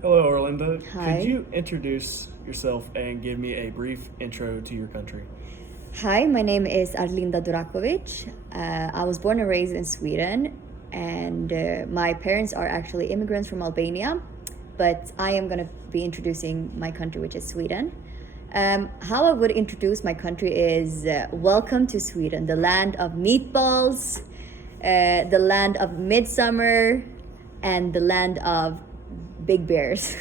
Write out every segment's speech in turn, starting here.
Hello, Arlinda. Could Hi. you introduce yourself and give me a brief intro to your country? Hi, my name is Arlinda Durakovic. I was born and raised in Sweden, and my parents are actually immigrants from Albania, but I am going to be introducing my country, which is Sweden. How I would introduce my country is welcome to Sweden, the land of meatballs, the land of midsummer, and the land of big bears.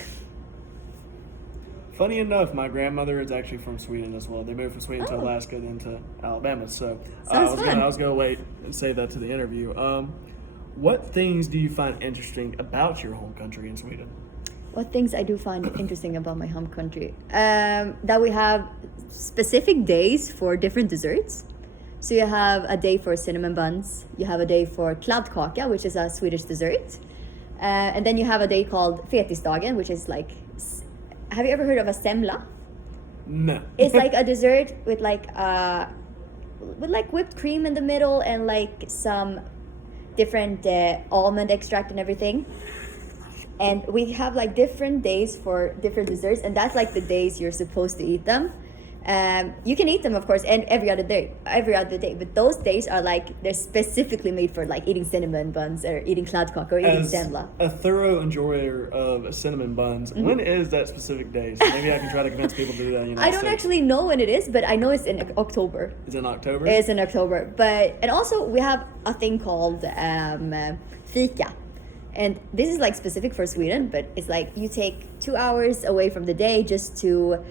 Funny enough, my grandmother is actually from Sweden as well. They moved from Sweden to Oh, Alaska, then to Alabama. So sounds I fun. was gonna wait and say that to the interview. What things do you find interesting about your home country in Sweden? What things I do find interesting about my home country? That we have specific days for different desserts. So you have a day for cinnamon buns, you have a day for kladdkaka, which is a Swedish dessert, and then you have a day called fetisdagen, which is like, have you ever heard of a semla? No. It's like a dessert with like whipped cream in the middle and like some different almond extract and everything. And we have like different days for different desserts, and that's like the days you're supposed to eat them. You can eat them, of course, and every other day. But those days are like they're specifically made for like eating cinnamon buns or eating kladdkaka or eating As semla. a thorough enjoyer of cinnamon buns, when is that specific day? So maybe I can try to convince people to do that in the I United don't States. actually know when it is, but I know it's in October. Is it in October? It's in October, and also we have a thing called fika, and this is like specific for Sweden. But it's like you take 2 hours away from the day just to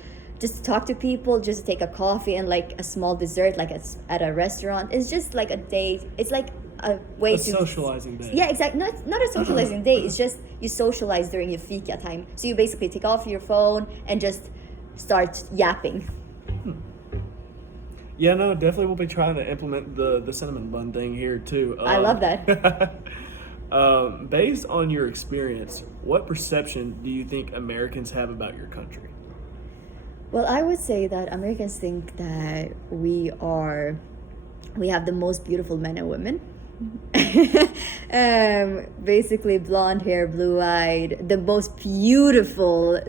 talk to people, just to take a coffee and like a small dessert, like at a restaurant. It's just like a day. It's like a way A to socializing day. Yeah, exactly. Not a socializing day. It's just you socialize during your fika time. So you basically take off your phone and just start yapping. Yeah, no, definitely we'll be trying to implement the cinnamon bun thing here too. I love that. Based on your experience, what perception do you think Americans have about your country? Well, I would say that Americans think that we have the most beautiful men and women. Basically, blonde hair, blue eyed, the most beautiful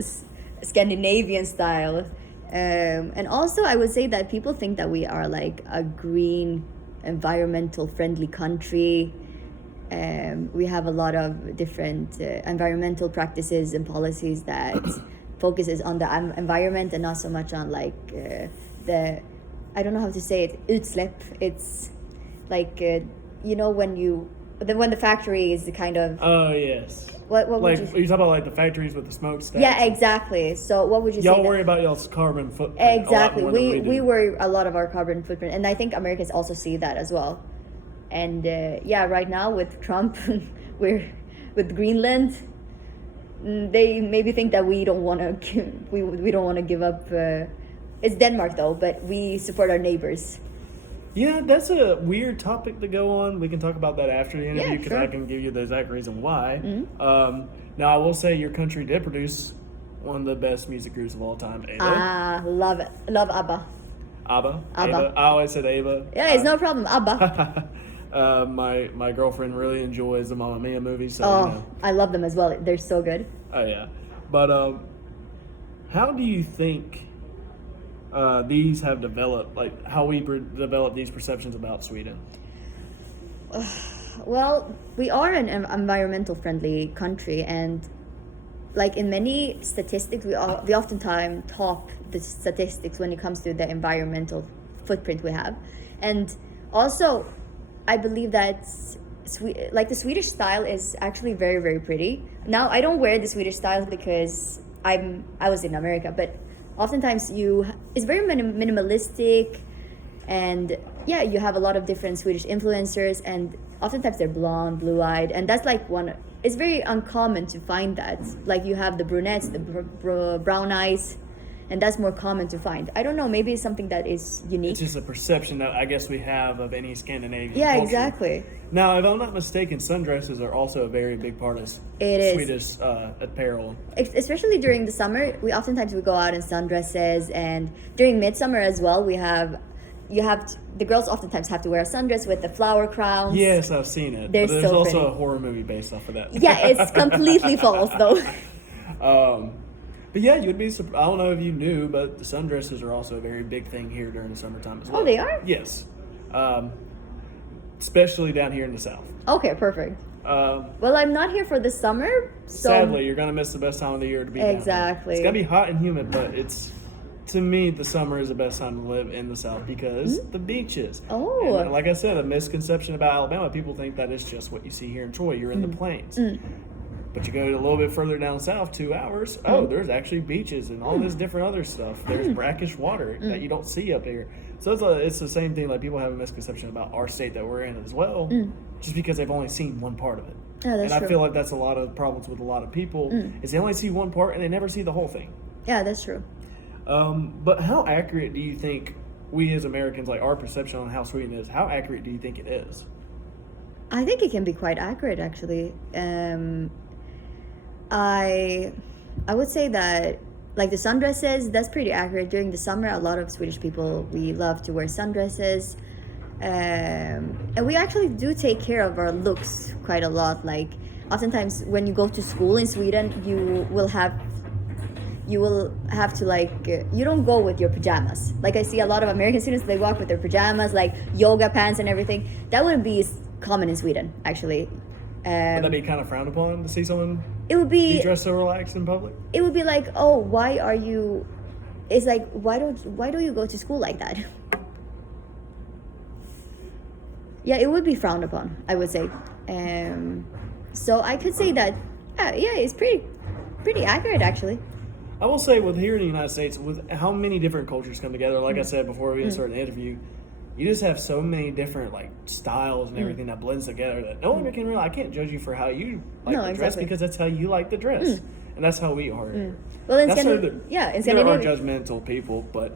Scandinavian style. And also, I would say that people think that we are like a green, environmental friendly country. We have a lot of different environmental practices and policies that focuses on the environment and not so much on like the I don't know how to say it, utsläpp. It's like when the factory is kind of Oh yes. what would Like you you talk about like the factories with the smokestacks. yeah, exactly. So what would you say Y'all that- worry about y'all's carbon footprint exactly a lot more than we do. worry a lot of our carbon footprint, and I think Americans also see that as well. And yeah, right now with Trump we're with Greenland, they maybe think that we don't want to we don't want to give up it's Denmark though, but we support our neighbors. Yeah, that's a weird topic to go on. We can talk about that after the interview Yeah, because sure. I can give you the exact reason why. Now, I will say your country did produce one of the best music groups of all time, Ava. Ah, love it, love ABBA. ABBA. ABBA. Ava. I always said Ava. Yeah, it's no problem, ABBA. My girlfriend really enjoys the Mamma Mia movie, so Oh, you know. I love them as well, they're so good. Oh yeah, but how do you think these have developed? Like how we develop these perceptions about Sweden? Well, we are an environmental friendly country, and like in many statistics, we oftentimes top the statistics when it comes to the environmental footprint we have. And also, I believe that like the Swedish style is actually very, very pretty. Now, I don't wear the Swedish style because I was in America, but oftentimes it's very minimalistic, and yeah, you have a lot of different Swedish influencers, and oftentimes they're blonde, blue-eyed, and that's like one. It's very uncommon to find that. Like you have the brunettes, the brown eyes, and that's more common to find. I don't know. Maybe it's something that is unique. It's just a perception that I guess we have of any Scandinavian Yeah, culture. exactly. Now, if I'm not mistaken, sundresses are also a very big part of It is. Swedish apparel. Especially during the summer, we go out in sundresses, and during midsummer as well, the girls oftentimes have to wear a sundress with the flower crowns. Yes, I've seen it. They're But there's so also pretty. a horror movie based off of that. Yeah, it's completely false though. But yeah, you would be. I don't know if you knew, but the sundresses are also a very big thing here during the summertime as well. Oh, they are? Yes, especially down here in the south. Okay, perfect. Well, I'm not here for the summer, so Sadly, you're gonna miss the best time of the year to be down here. Exactly. It's gonna be hot and humid, but to me, the summer is the best time to live in the South because the beaches. Oh. And like I said, a misconception about Alabama, people think that it's just what you see here in Troy. You're in the plains. But you go a little bit further down south, 2 hours, there's actually beaches and all this different other stuff. There's brackish water that you don't see up here. So it's the same thing. Like, people have a misconception about our state that we're in as well, just because they've only seen one part of it. Yeah, that's and I true. feel like that's a lot of problems with a lot of people, is they only see one part and they never see the whole thing. Yeah, that's true. But how accurate do you think we as Americans, like our perception on how Sweden is, how accurate do you think it is? I think it can be quite accurate, actually. I would say that, like, the sundresses, that's pretty accurate. During the summer, a lot of Swedish people, we love to wear sundresses. And we actually do take care of our looks quite a lot. Like, oftentimes when you go to school in Sweden, you will have to, like, you don't go with your pajamas. Like, I see a lot of American students, they walk with their pajamas, like yoga pants and everything. That wouldn't be common in Sweden, actually. Would that be kind of frowned upon to see someone it would be dressed so relaxed in public? It would be like, oh, why are you? It's like, why do you go to school like that? Yeah, it would be frowned upon, I would say. So I could say that, yeah, it's pretty accurate, actually. I will say, with here in the United States, with how many different cultures come together, like I said before we started the interview, you just have so many different, like, styles and everything that blends together that no one can really. I can't judge you for how you like to dress, because that's how you like to dress, and that's how we are. Well, in That's Scandinavia, in Scandinavia, there are judgmental people, but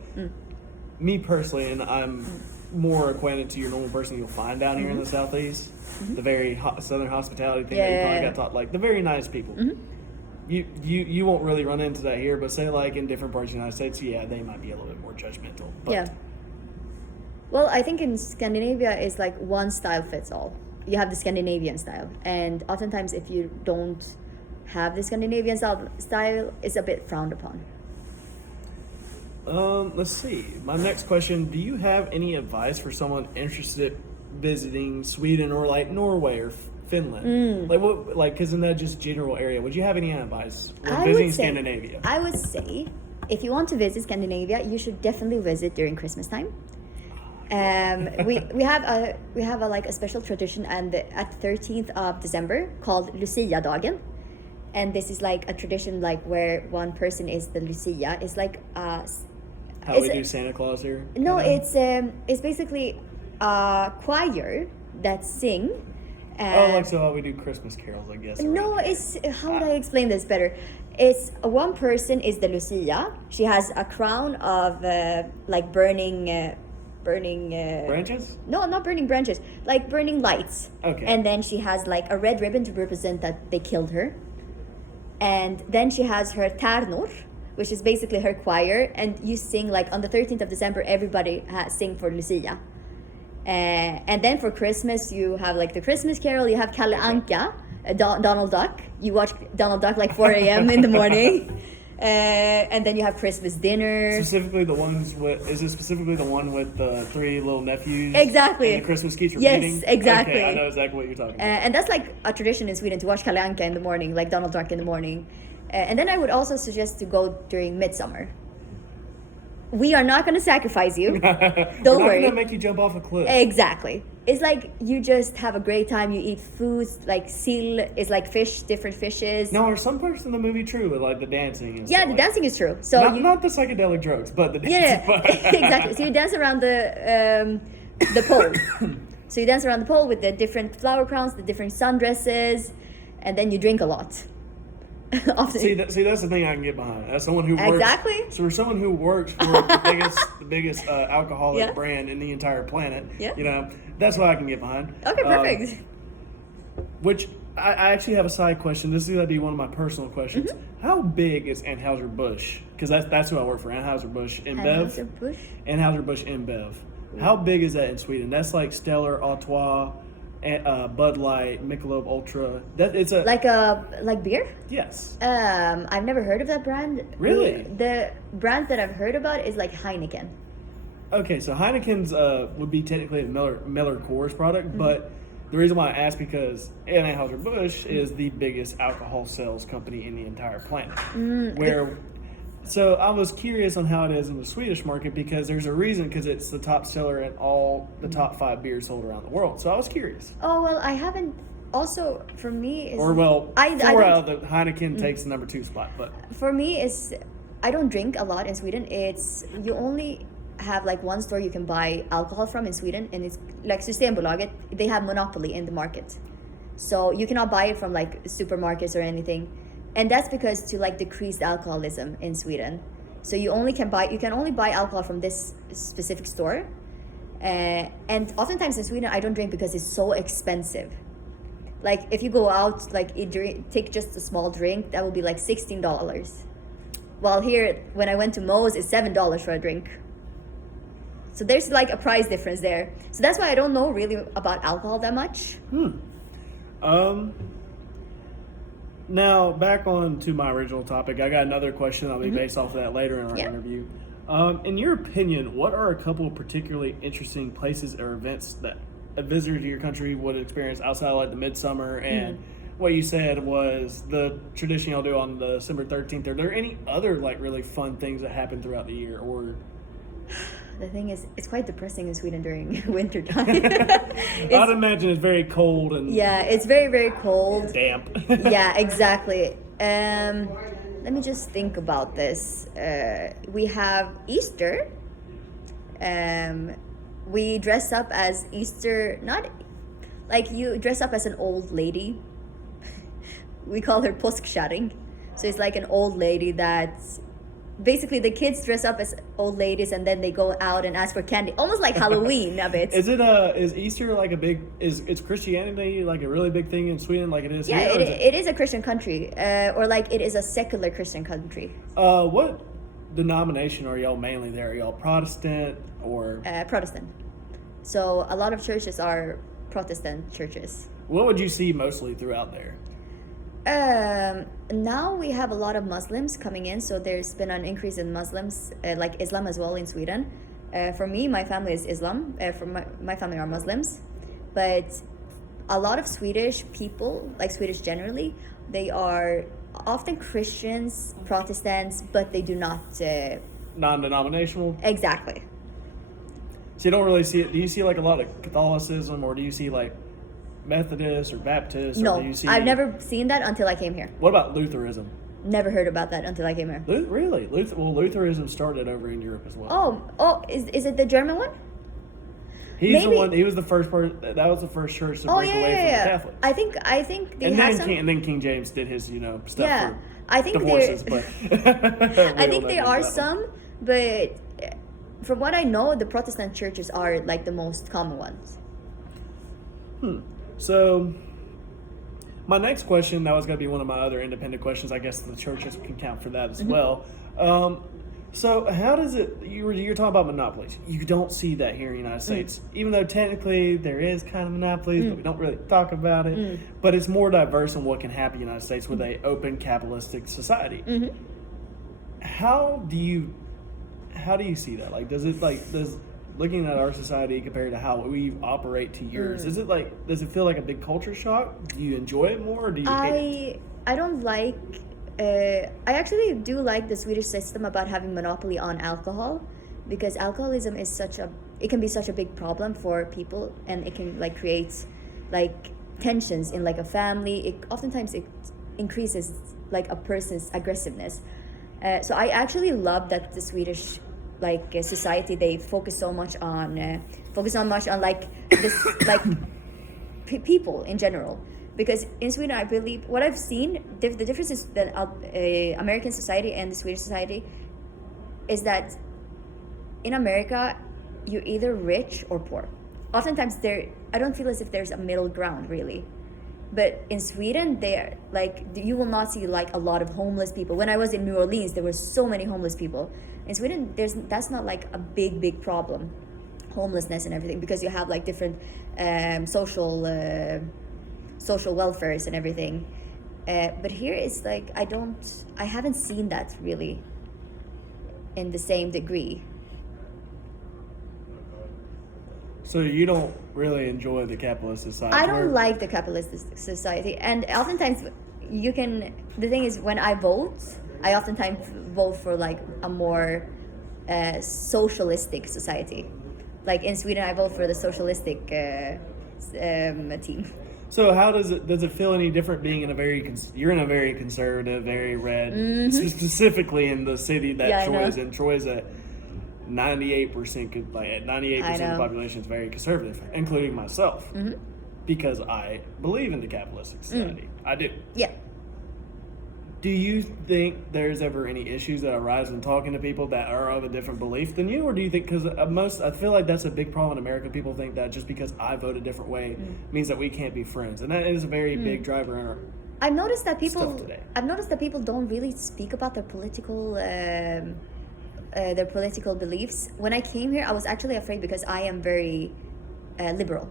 me personally, and I'm more acquainted to your normal person you'll find down here in the Southeast, the very southern hospitality thing that you probably got taught, like the very nice people. You won't really run into that here, but say like in different parts of the United States, they might be a little bit more judgmental. But Well, I think in Scandinavia, it's like one style fits all. You have the Scandinavian style. And oftentimes, if you don't have the Scandinavian style, it's a bit frowned upon. Let's see. My next question, do you have any advice for someone interested visiting Sweden or like Norway or Finland? Like, what, like, because in that just general area, would you have any advice when visiting Scandinavia? I would say, if you want to visit Scandinavia, you should definitely visit during Christmas time. We have a like a special tradition at 13th of December called Lucia-dagen, and this is like a tradition like where one person is the Lucia. It's like how we do Santa Claus here? No, it's basically a choir that sing. Like so how we do Christmas carols, I guess. No, it's how would I explain this better? It's one person is the Lucia. She has a crown of like burning branches? No, not burning branches, like burning lights. Okay. And then she has like a red ribbon to represent that they killed her. And then she has her tärnor, which is basically her choir, and you sing like on the 13th of December, everybody sing for Lucia. And then for Christmas, you have like the Christmas carol, you have Kalle Anka, Donald Duck. You watch Donald Duck like 4 a.m. in the morning. And then you have Christmas dinner. Specifically the ones with, is it specifically the one with the 3 little nephews? Exactly. And the Christmas keeps repeating? Yes, exactly. Okay, I know exactly what you're talking about. And that's like a tradition in Sweden to watch Kalle Anka in the morning, like Donald Duck in the morning. And then I would also suggest to go during midsummer. We are not going to sacrifice you. Don't worry. We're not going to make you jump off a cliff. Exactly. It's like you just have a great time. You eat foods like sill is like fish, different fishes. Now, are some parts in the movie true with like the dancing and Yeah, stuff the like dancing is true. So not the psychedelic drugs, but the dancing. Yeah, exactly. So you dance around the pole. So you dance around the pole with the different flower crowns, the different sundresses, and then you drink a lot. See, that's the thing I can get behind. As someone who works, exactly. So for someone who works for the biggest alcoholic brand in the entire planet, you know, that's what I can get behind. Okay, perfect. Which I actually have a side question. This is gonna be one of my personal questions. How big is Anheuser-Busch? Because that's who I work for. Anheuser-Busch InBev. Anheuser-Busch InBev. How big is that in Sweden? That's like Stellar, Artois, Bud Light, Michelob Ultra. That it's a like beer. yes. I've never heard of that brand. Really? The brand that I've heard about is like Heineken. Okay, so Heineken's would be technically a Miller Coors product, but the reason why I asked because Anheuser-Busch is the biggest alcohol sales company in the entire planet. So I was curious on how it is in the Swedish market because there's a reason because it's the top seller in all the top 5 beers sold around the world. So I was curious. Oh well, I haven't. Also, for me, is Or well, I 4 out of the Heineken takes the number 2 spot, but for me is I don't drink a lot in Sweden. It's you only have like one store you can buy alcohol from in Sweden, and it's like Systembolaget. They have monopoly in the market, so you cannot buy it from like supermarkets or anything, and that's because to like decrease the alcoholism in Sweden. So you can only buy alcohol from this specific store, and oftentimes in Sweden I don't drink because it's so expensive. Like if you go out, like take just a small drink, that will be like $16. While here, when I went to Moe's, it's $7 for a drink. So there's like a price difference there. So that's why I don't know really about alcohol that much. Now back on to my original topic. I got another question that'll be based off of that later in our interview. In your opinion, what are a couple of particularly interesting places or events that a visitor to your country would experience outside of like the midsummer and what you said was the tradition y'all do on December 13th? Are there any other like really fun things that happen throughout the year? Or the thing is, it's quite depressing in Sweden during winter time. I'd imagine it's very cold and it's very, very cold. Damp. Yeah, exactly. Let me just think about this. We have Easter. We dress up as Easter, not like you dress up as an old lady. We call her påskkärring. So it's like an old lady that's basically the kids dress up as old ladies and then they go out and ask for candy, almost like Halloween a bit. Is Easter like is Christianity like a really big thing in Sweden like it is here? Yeah, it is a Christian country, or like it is a secular Christian country. What denomination are y'all mainly there? Are y'all Protestant or Protestant? So a lot of churches are Protestant churches. What would you see mostly throughout there? Now we have a lot of Muslims coming in, so there's been an increase in Muslims, like Islam as well in Sweden. For me, my family is Islam. My family are Muslims, but a lot of Swedish people, like Swedish generally, they are often Christians, Protestants, but they do not. Non-denominational. Exactly. So you don't really see it. Do you see like a lot of Catholicism, or do you see like Methodist or Baptist? No, or do you see... I've never seen that until I came here. What about Lutheranism? Never heard about that until I came here. Really? Lutheranism started over in Europe as well. Oh, is it the German one? He's Maybe. the one. He was the first person. That was the first church to break away from the Catholics. I think they and had then King James did his stuff for I think divorces. But I think there are some, but from what I know, the Protestant churches are like the most common ones. So, my next question, that was going to be one of my other independent questions. I guess the churches can count for that as well. So, how does it, you're talking about monopolies. You don't see that here in the United States. Even though technically there is kind of monopolies, but we don't really talk about it. But it's more diverse in what can happen in the United States with an open capitalistic society. How do you see that? Like, does looking at our society compared to how we operate to yours, does it feel like a big culture shock? Do you enjoy it more, or do you hate it? I don't like. I actually do like the Swedish system about having monopoly on alcohol, because alcoholism is it can be such a big problem for people, and it can like create like tensions in like a family. Oftentimes it increases like a person's aggressiveness. So I actually love that the Swedish society, they focus so much on like this like people in general, because in Sweden I believe what I've seen the difference is that American society and the Swedish society is that in America you're either rich or poor. Oftentimes I don't feel as if there's a middle ground really. But in Sweden, you will not see like a lot of homeless people. When I was in New Orleans, there were so many homeless people. In Sweden, that's not like a big problem. homelessness and everything, because you have like different social welfares and everything. But here it's like I haven't seen that really in the same degree. So you don't really enjoy the capitalist society? I don't like the capitalist society, and oftentimes the thing is, when I vote, I oftentimes vote for like a more socialistic society. Like in Sweden, I vote for the socialistic team. So how does it feel any different being in a you're in a very conservative, very red, specifically in the city that Troy is in? Troy's at 98%, like 98% of the population is very conservative, including myself, because I believe in the capitalistic society. I do. Yeah. Do you think there's ever any issues that arise in talking to people that are of a different belief than you, or do you think, because I feel like that's a big problem in America, people think that just because I vote a different way means that we can't be friends, and that is a very big driver in our I've noticed that people stuff today. I've noticed that people don't really speak about their political beliefs. When I came here, I was actually afraid because I am very liberal.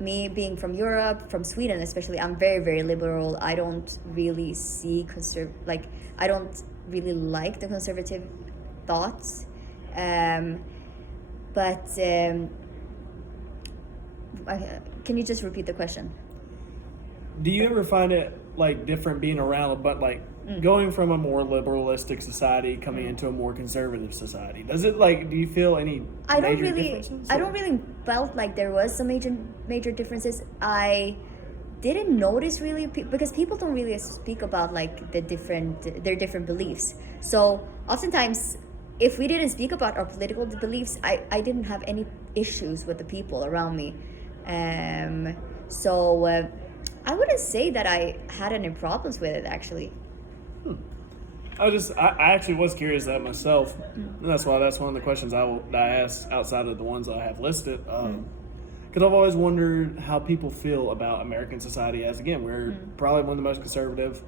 Me being from Europe, from Sweden especially, I'm very, very liberal. I don't really see I don't really like the conservative thoughts. Can you just repeat the question? Do you ever find it like different being around, but like going from a more liberalistic society coming into a more conservative society? Does it do you feel any major differences? I don't really felt like there was some major differences. I didn't notice really because people don't really speak about like their different beliefs. So oftentimes, if we didn't speak about our political beliefs, I didn't have any issues with the people around me. I wouldn't say that I had any problems with it, actually. I actually was curious that myself. And that's one of the questions I ask outside of the ones I have listed. Because I've always wondered how people feel about American society, as again, we're probably one of the most conservative.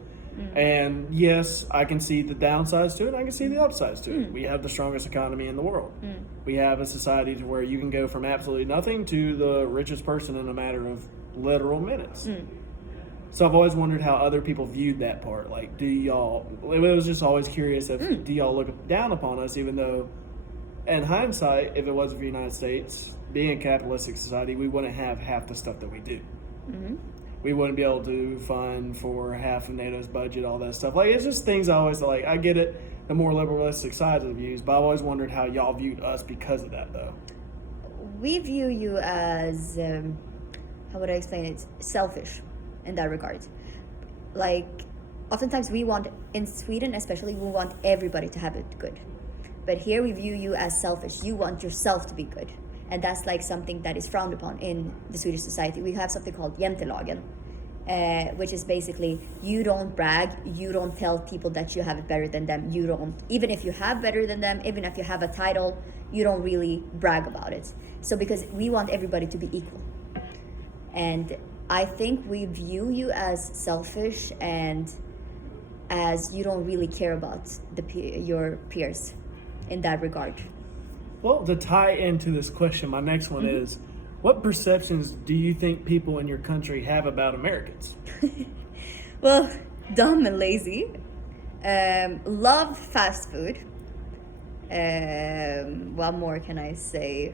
And yes, I can see the downsides to it, I can see the upsides to it. We have the strongest economy in the world. We have a society to where you can go from absolutely nothing to the richest person in a matter of literal minutes. So I've always wondered how other people viewed that part. Like, it was just always curious do y'all look down upon us, even though, in hindsight, if it wasn't for the United States, being a capitalistic society, we wouldn't have half the stuff that we do. We wouldn't be able to fund for half of NATO's budget, all that stuff. Like, it's just things I always like. I get it, the more liberalistic sides of the views, but I've always wondered how y'all viewed us because of that, though. We view you as, how would I explain it? Selfish. In that regard, like oftentimes in Sweden especially, we want everybody to have it good, but here we view you as selfish. You want yourself to be good, and that's like something that is frowned upon in the Swedish society. We have something called jantelagen, which is basically you don't brag, you don't tell people that you have it better than them. You don't, even if you have better than them, even if you have a title, you don't really brag about it. So because we want everybody to be equal, and I think we view you as selfish and as you don't really care about your peers in that regard. Well, to tie into this question, my next one is, what perceptions do you think people in your country have about Americans? Well, dumb and lazy, love fast food. What more can I say?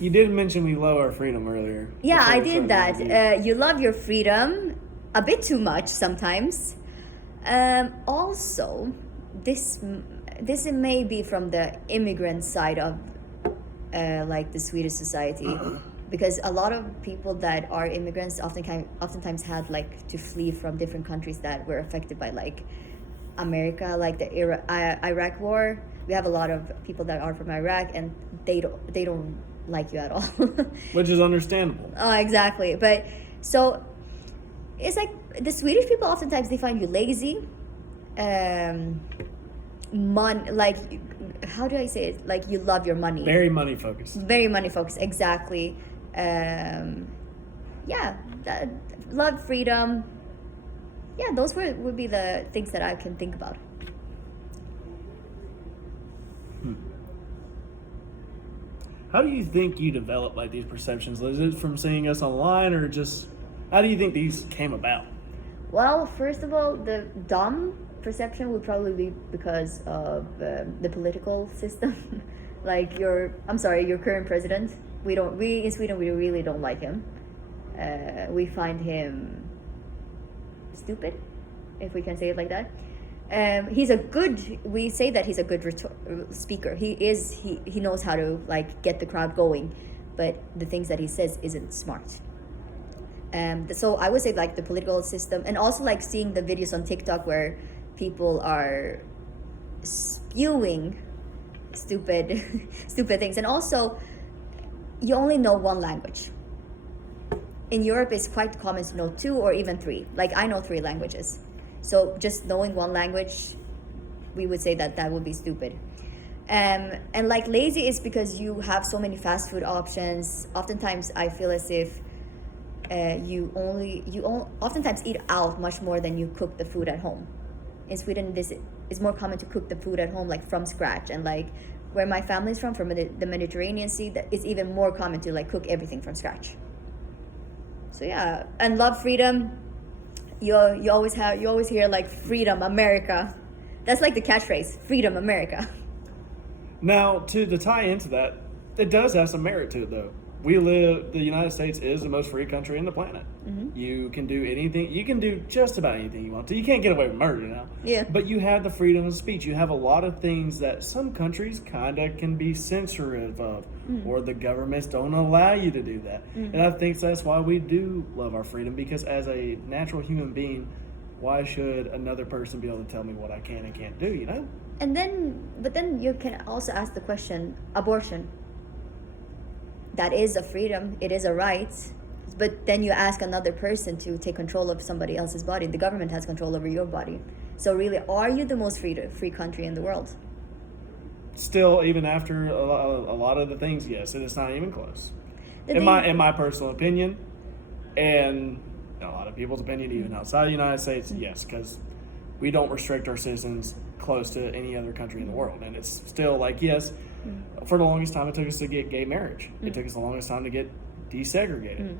You did mention we love our freedom earlier. Yeah, I did that. You love your freedom a bit too much sometimes. Also, this may be from the immigrant side of like the Swedish society, because a lot of people that are immigrants oftentimes had like to flee from different countries that were affected by like America, like the Iraq war. We have a lot of people that are from Iraq, and they don't like you at all. Which is understandable. Oh, exactly. But so it's like the Swedish people oftentimes they find you lazy, like, how do I say it? Like, you love your money. Very money focused. Very money focused, exactly. Love freedom. Yeah, those would be the things that I can think about. How do you think you develop like these perceptions? Is it from seeing us online, or just how do you think these came about? Well, first of all, the dumb perception would probably be because of the political system. Like your current president. We in Sweden we really don't like him. We find him stupid, if we can say it like that. We say that he's a good speaker. He knows how to like get the crowd going, but the things that he says isn't smart. So I would say like the political system, and also like seeing the videos on TikTok where people are spewing stupid things, and also you only know one language. In Europe, it's quite common to know 2 or even 3. Like I know 3 languages. So just knowing one language, we would say that would be stupid. And like lazy is because you have so many fast food options. Oftentimes I feel as if you oftentimes eat out much more than you cook the food at home. In Sweden, this is more common to cook the food at home, like from scratch. And like where my family's from the Mediterranean Sea, that it's even more common to like cook everything from scratch. So yeah, and love freedom. You always hear like freedom America. That's like the catchphrase, freedom America. Now to tie into that, it does have some merit to it though. The United States is the most free country in the planet. Mm-hmm. You can do anything, you can do just about anything you want to. You can't get away with murder now. Yeah. But you have the freedom of speech. You have a lot of things that some countries kind of can be censorative of, or the governments don't allow you to do that. And I think that's why we do love our freedom, because as a natural human being, why should another person be able to tell me what I can and can't do, you know? But then you can also ask the question, abortion. That is a freedom, it is a right, but then you ask another person to take control of somebody else's body. The government has control over your body. So really, are you the most free country in the world? Still, even after a lot of the things, yes, and it's not even close. In my personal opinion, and a lot of people's opinion, even outside the United States, yes, because we don't restrict our citizens close to any other country in the world. And it's still like, yes, for the longest time it took us to get gay marriage. It took us the longest time to get desegregated.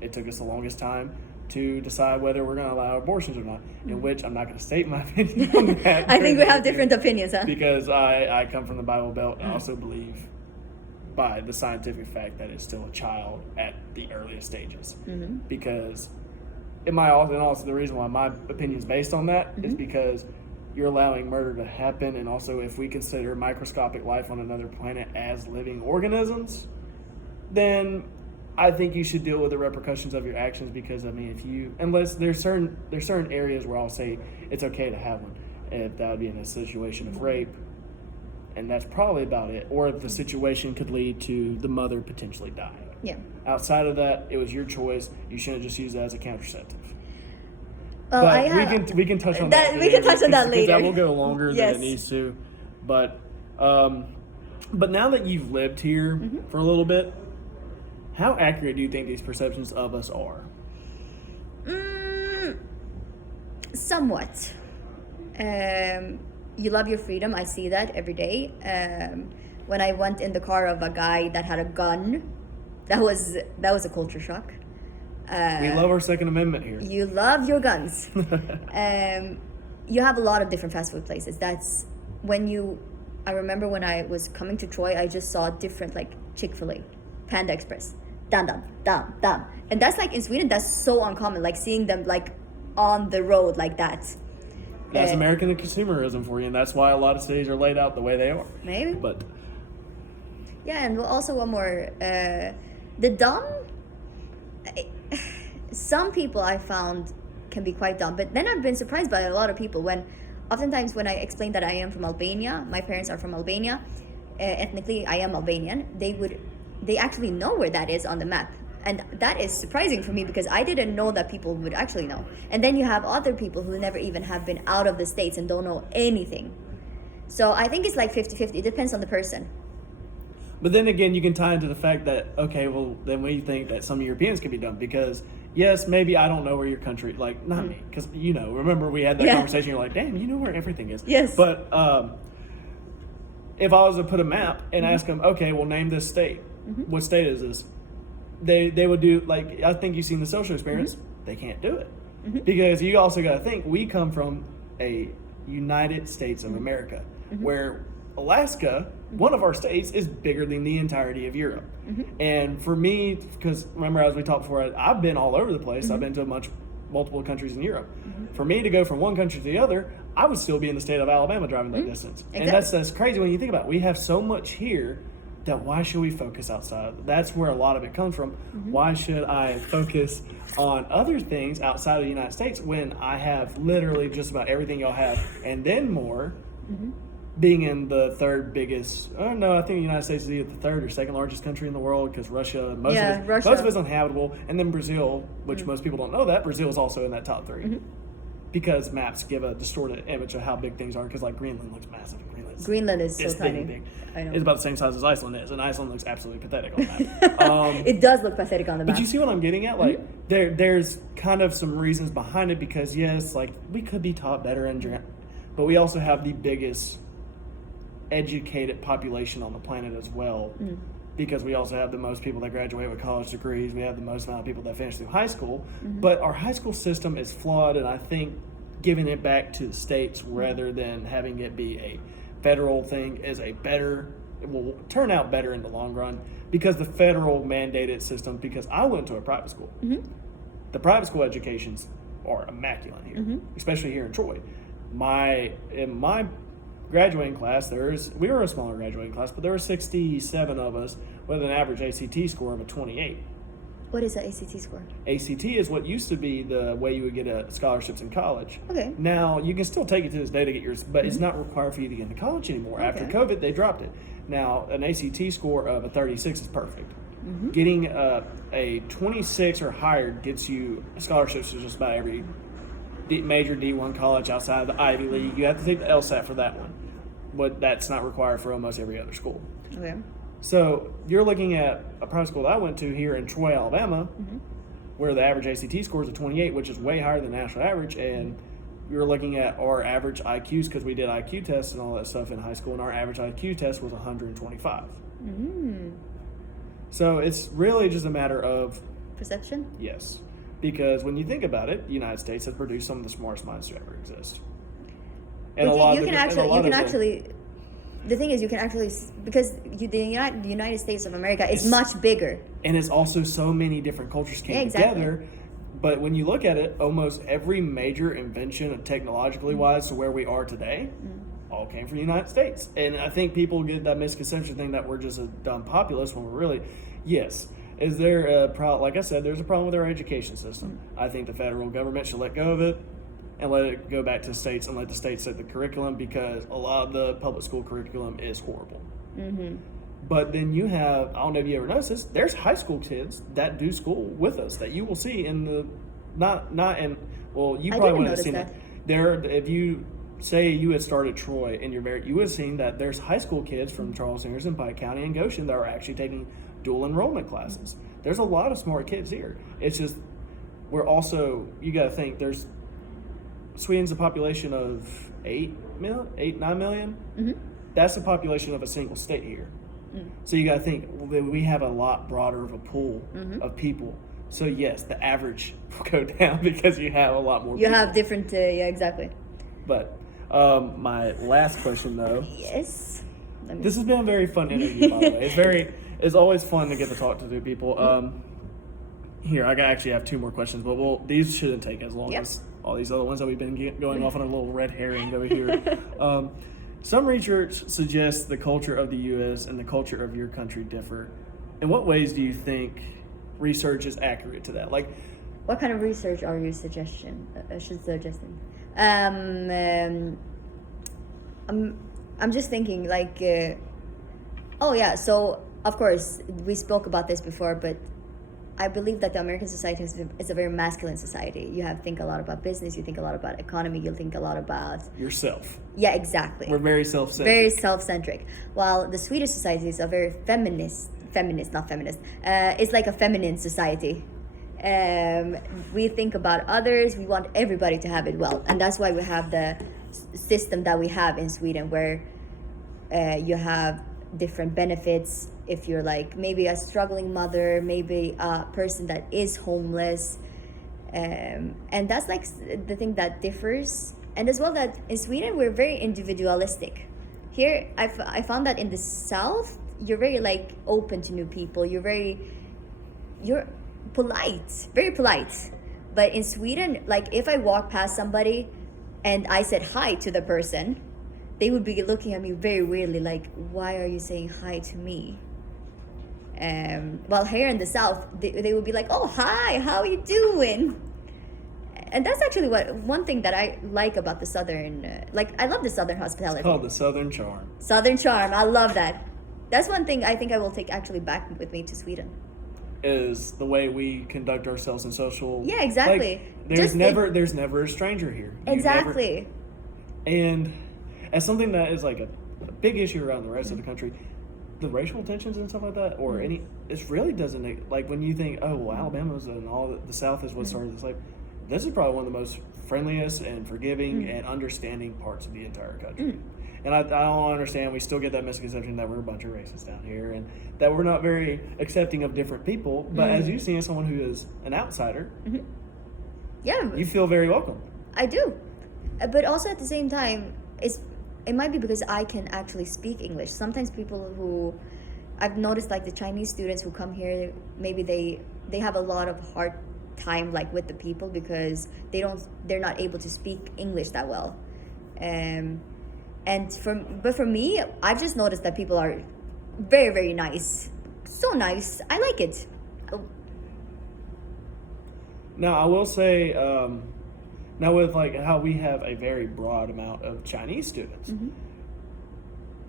It took us the longest time to decide whether we're going to allow abortions or not, in which I'm not going to state my opinion on that. I think we have different opinions, huh? Because I come from the Bible Belt, and I also believe by the scientific fact that it's still a child at the earliest stages. Because and also the reason why my opinion is based on that is because you're allowing murder to happen, and also if we consider microscopic life on another planet as living organisms, then I think you should deal with the repercussions of your actions. Because I mean, unless there's certain areas where I'll say it's okay to have one, if that would be in a situation of rape, and that's probably about it, or if the situation could lead to the mother potentially dying. Yeah. Outside of that, it was your choice. You shouldn't just use that as a contraceptive. Well, but we can touch on that. We can touch on that later. That will go longer than it needs to. But now that you've lived here for a little bit, how accurate do you think these perceptions of us are? Somewhat. You love your freedom. I see that every day. When I went in the car of a guy that had a gun, that was a culture shock. We love our Second Amendment here. You love your guns. You have a lot of different fast food places. I remember when I was coming to Troy, I just saw different, like Chick-fil-A, Panda Express, dam. And that's like in Sweden, that's so uncommon, like seeing them like on the road like that. That's American consumerism for you, and that's why a lot of cities are laid out the way they are. Maybe. But yeah, and also one more. The dumb. Some people I found can be quite dumb, but then I've been surprised by a lot of people oftentimes when I explain that I am from Albania, my parents are from Albania, ethnically I am Albanian, they actually know where that is on the map. And that is surprising for me because I didn't know that people would actually know. And then you have other people who never even have been out of the States and don't know anything. So I think it's like 50-50. It depends on the person. But then again, you can tie into the fact that, okay, well, then we think that some Europeans could be dumb because, yes, maybe I don't know where your country, like, not me, because, remember we had that conversation, you're like, damn, you know where everything is. Yes. But if I was to put a map and ask them, okay, well, name this state. What state is this? They would do, like, I think you've seen the social experiments. They can't do it. Because you also got to think, we come from a United States of America, where Alaska, one of our states, is bigger than the entirety of Europe. And for me, because remember, as we talked before, I've been all over the place. I've been to multiple countries in Europe. For me to go from one country to the other, I would still be in the state of Alabama driving that distance. Exactly. And that's crazy when you think about it. We have so much here that why should we focus outside? That's where a lot of it comes from. Why should I focus on other things outside of the United States when I have literally just about everything y'all have, and then more? Being in the third biggest, I don't know, I think the United States is either the third or second largest country in the world, because Russia, most of it's uninhabitable, and then Brazil, which most people don't know that, Brazil is also in that top 3. Because maps give a distorted image of how big things are, because like Greenland looks massive. Greenland is so tiny. Big. I know. It's about the same size as Iceland is, and Iceland looks absolutely pathetic on that. It does look pathetic on the map. But you see what I'm getting at? Like, there's kind of some reasons behind it, because yes, like, we could be taught better but we also have the biggest educated population on the planet as well, because we also have the most people that graduate with college degrees. We have the most amount of people that finish through high school, but our high school system is flawed, and I think giving it back to the states rather than having it be a federal thing is it will turn out better in the long run, because the federal mandated system, because I went to a private school. The private school educations are immaculate here, especially here in Troy. In my graduating class, we were a smaller graduating class, but there were 67 of us with an average ACT score of a 28. What is an ACT score? ACT is what used to be the way you would get scholarships in college. Okay. Now, you can still take it to this day to get yours, but it's not required for you to get into college anymore. After COVID, they dropped it. Now, an ACT score of a 36 is perfect. Getting a 26 or higher gets you scholarships to just about every major D1 college outside of the Ivy League. You have to take the LSAT for that one, but that's not required for almost every other school. Okay. So you're looking at a private school that I went to here in Troy, Alabama, where the average ACT score is a 28, which is way higher than the national average, and you're looking at our average IQs, because we did IQ tests and all that stuff in high school, and our average IQ test was 125. So it's really just a matter of perception. Yes, because when you think about it, the United States has produced some of the smartest minds to ever exist. And the thing is, you can actually, because the United States of America is much bigger. And it's also so many different cultures came together. But when you look at it, almost every major invention technologically wise to where we are today all came from the United States. And I think people get that misconception thing that we're just a dumb populace when we're really, yes. Is there a problem? Like I said, there's a problem with our education system. I think the federal government should let go of it and let it go back to states and let the states set the curriculum, because a lot of the public school curriculum is horrible. But then you have, I don't know if you ever noticed this, there's high school kids that do school with us that you will see in the, you probably wouldn't have seen it. If you say you had started Troy and you would have seen that there's high school kids from Charles Henderson, Pike County, and Goshen that are actually taking dual enrollment classes. There's a lot of smart kids here. It's just, you got to think, Sweden's a population of 9 million. That's the population of a single state here. So you got to think, we have a lot broader of a pool of people. So yes, the average will go down because you have a lot more people. Have different, exactly. But my last question, though. Yes. This has been a very fun interview, by the way. It's always fun to get to talk to new people. Here, I actually have 2 more questions, but these shouldn't take as long as all these other ones that we've been going off on a little red herring over here. Some research suggests the culture of the U.S. and the culture of your country differ. In what ways do you think research is accurate to that? Like, what kind of research are you suggesting? I'm just thinking, like, so of course we spoke about this before, but I believe that the American society is a very masculine society. You think a lot about business, you think a lot about economy, you think a lot about yourself. Yeah, exactly. We're very self-centric. Very self-centric. While the Swedish society is a very feminist, not feminist. It's like a feminine society. We think about others. We want everybody to have it well, and that's why we have the system that we have in Sweden, where You have different benefits if you're like maybe a struggling mother, maybe a person that is homeless. And that's like the thing that differs. And as well that in Sweden, we're very individualistic. Here, I found that in the South, you're very like open to new people. You're polite, very polite. But in Sweden, like if I walk past somebody and I said hi to the person, they would be looking at me very weirdly, like, why are you saying hi to me? While here in the South, they would be like, oh, hi, how are you doing? And that's actually one thing that I like about the Southern, I love the Southern hospitality. It's called the Southern Charm. Southern Charm, I love that. That's one thing I think I will take actually back with me to Sweden. Is the way we conduct ourselves in social. Yeah, exactly. Like, there's never a stranger here. Exactly. And as something that is like a big issue around the rest of the country, the racial tensions and stuff like that, or it really doesn't, like when you think, oh, well, Alabama's and all the South is what started this, like, this is probably one of the most friendliest and forgiving and understanding parts of the entire country. And I don't understand, we still get that misconception that we're a bunch of racists down here and that we're not very accepting of different people. But as you see, as someone who is an outsider, yeah, you feel very welcome. I do. But also at the same time, it might be because I can actually speak English. Sometimes people who I've noticed, like the Chinese students who come here, maybe they have a lot of hard time like with the people because they're not able to speak English that well. But for me, I've just noticed that people are very, very nice. So nice. I like it. Now, I will say, now with like how we have a very broad amount of Chinese students,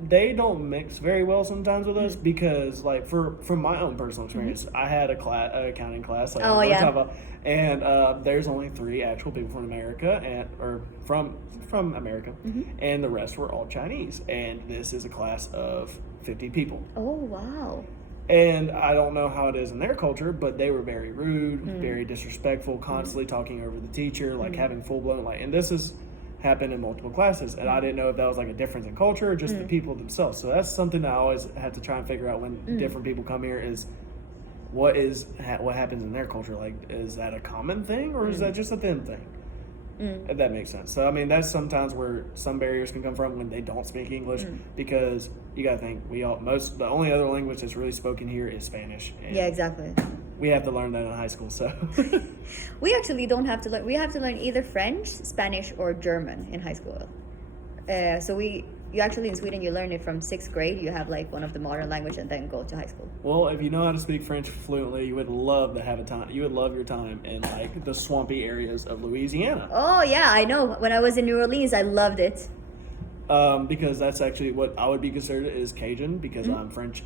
they don't mix very well sometimes with us because, like, from my own personal experience, I had an accounting class, like and there's only 3 actual people from America or from America, and the rest were all Chinese, and this is a class of 50 people. Oh wow! And I don't know how it is in their culture, but they were very rude, very disrespectful, constantly talking over the teacher, like having full blown and this has happened in multiple classes, and I didn't know if that was like a difference in culture or just the people themselves. So that's something that I always had to try and figure out when different people come here is what happens in their culture. Like, is that a common thing or is that just a them thing? If that makes sense. So I mean, that's sometimes where some barriers can come from when they don't speak English, because you gotta think the only other language that's really spoken here is Spanish. And yeah, exactly. We have to learn that in high school, so we actually don't have to learn. We have to learn either French, Spanish, or German in high school. So you actually in Sweden you learn it from 6th grade. You have like one of the modern language and then go to high school. Well, if you know how to speak French fluently, you would love to have you would love your time in like the swampy areas of Louisiana. Oh yeah, I know. When I was in New Orleans, I loved it. Because that's actually what I would be considered is Cajun, because I'm French.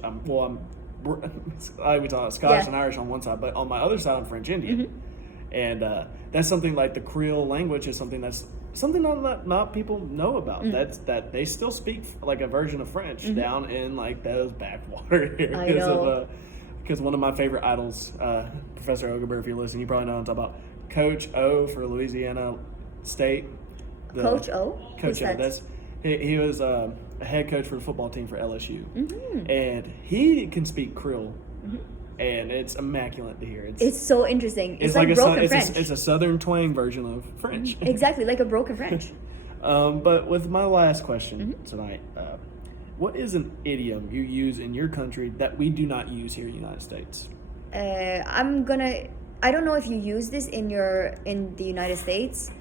We talk Scottish and Irish on one side, but on my other side I'm French Indian, and that's something like the Creole language is something not people know about. That they still speak like a version of French down in like those backwater areas. Because one of my favorite idols, Professor Ogilvy, if you're listening, you probably know what I'm talking about. Coach O for Louisiana State. Coach O. Coach O. He was a head coach for the football team for LSU, and he can speak Creole, and it's immaculate to hear. It's so interesting. It's like broken French. It's a Southern twang version of French. Exactly, like a broken French. But with my last question tonight, what is an idiom you use in your country that we do not use here in the United States? I don't know if you use this in the United States.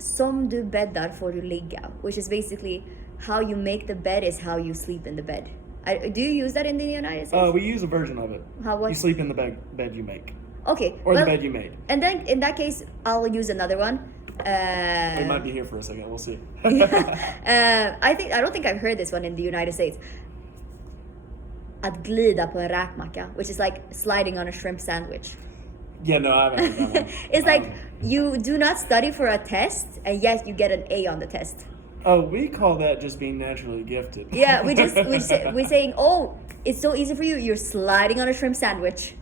Som du bäddar får du ligga, which is basically how you make the bed is how you sleep in the bed. Do you use that in the United States? We use a version of it. What? You sleep in the bed you make. Okay. Or the bed you made. And then in that case, I'll use another one. We might be here for a second. We'll see. I don't think I've heard this one in the United States. Att glida på en räkmacka, which is like sliding on a shrimp sandwich. Yeah, no, I haven't heard that one. It's like you do not study for a test, and yet you get an A on the test. Oh, we call that just being naturally gifted. Yeah, we're saying, oh, it's so easy for you. You're sliding on a shrimp sandwich.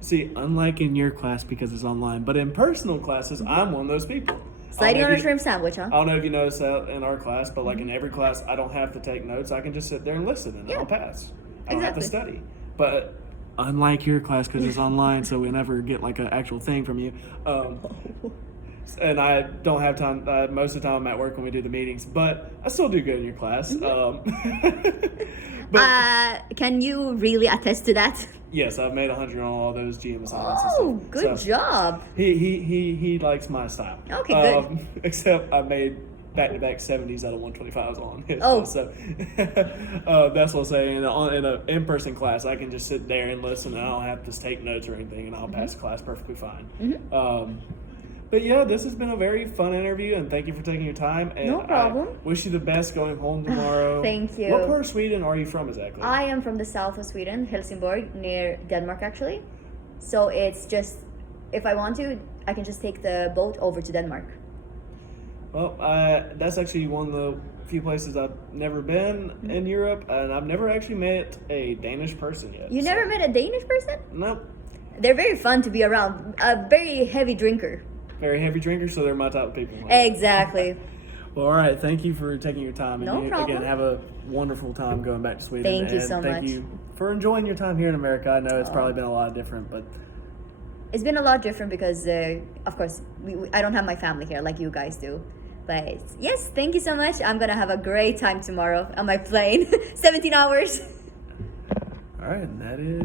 See, unlike in your class because it's online, but in personal classes, I'm one of those people. Sliding on a shrimp sandwich, huh? I don't know if you noticed that in our class, but like in every class, I don't have to take notes. I can just sit there and listen, and I'll pass. I don't have to study. But unlike your class, because it's online, so we never get like an actual thing from you. And I don't have time. Most of the time, I'm at work when we do the meetings, but I still do good in your class. Can you really attest to that? Yes, I've made 100 on all those GM assignments. Oh, good job. He likes my style. Okay, good. Except I made back-to-back 70s out of 125s on his. Oh. So that's what I'm saying. In an in-person class, I can just sit there and listen, and I don't have to take notes or anything, and I'll pass the class perfectly fine. But yeah, this has been a very fun interview, and thank you for taking your time. And no problem. I wish you the best going home tomorrow. Thank you. What part of Sweden are you from exactly? I am from the south of Sweden, Helsingborg, near Denmark actually. So it's just, if I want to, I can just take the boat over to Denmark. Well, that's actually one of the few places I've never been in Europe, and I've never actually met a Danish person yet. You never met a Danish person? Nope. They're very fun to be around. A very heavy drinker. Very heavy drinker, so they're my type of people. Exactly. Well, all right. Thank you for taking your time. No problem. Again, have a wonderful time going back to Sweden. Thank you so much. Thank you for enjoying your time here in America. I know it's probably been a lot different, but it's been a lot different because, of course, I don't have my family here like you guys do. But yes, thank you so much. I'm going to have a great time tomorrow on my plane. 17 hours. All right, and that is